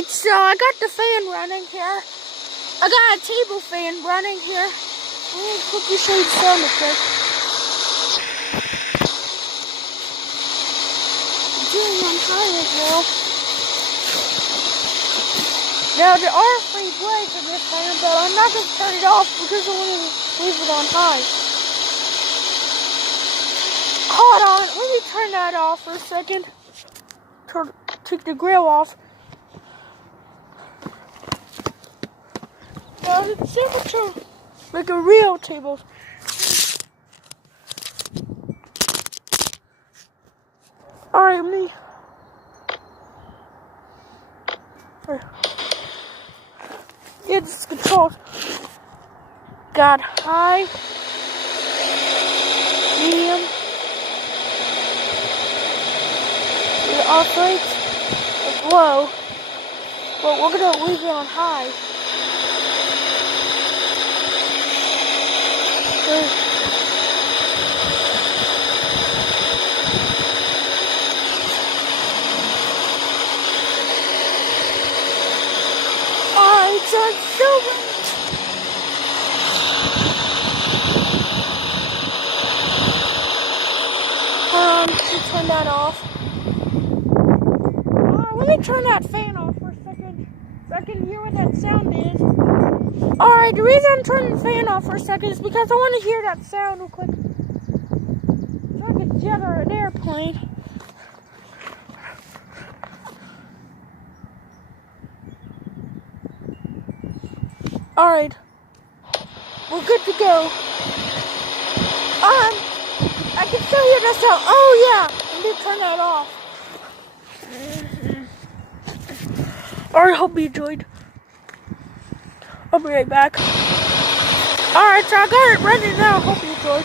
Alright, so I got the fan running here. I got a table fan running here. Let me quickly show you the sound effect. It's doing on high right now. Now there are 3 blades in this fan, but I'm not going to turn it off because I want to leave it on high. Hold on, let me turn that off for a second. Take the grill off. Now the temperature like a real table. Alright, me. Yeah, this is controlled. Got high, medium, the off rates, low, but we're gonna leave it on high. Alright, so it's silver. Let's turn that off. Let me turn that fan off for a second so I can hear what that sound is. Alright, the reason I'm turning the fan off for a second is because I want to hear that sound real quick. So I can jetter an airplane. Alright, we're good to go. I can still hear that sound. Oh yeah, let me turn that off. Alright, hope you enjoyed. I'll be right back. Alright, so I got it ready now. Hope you enjoyed.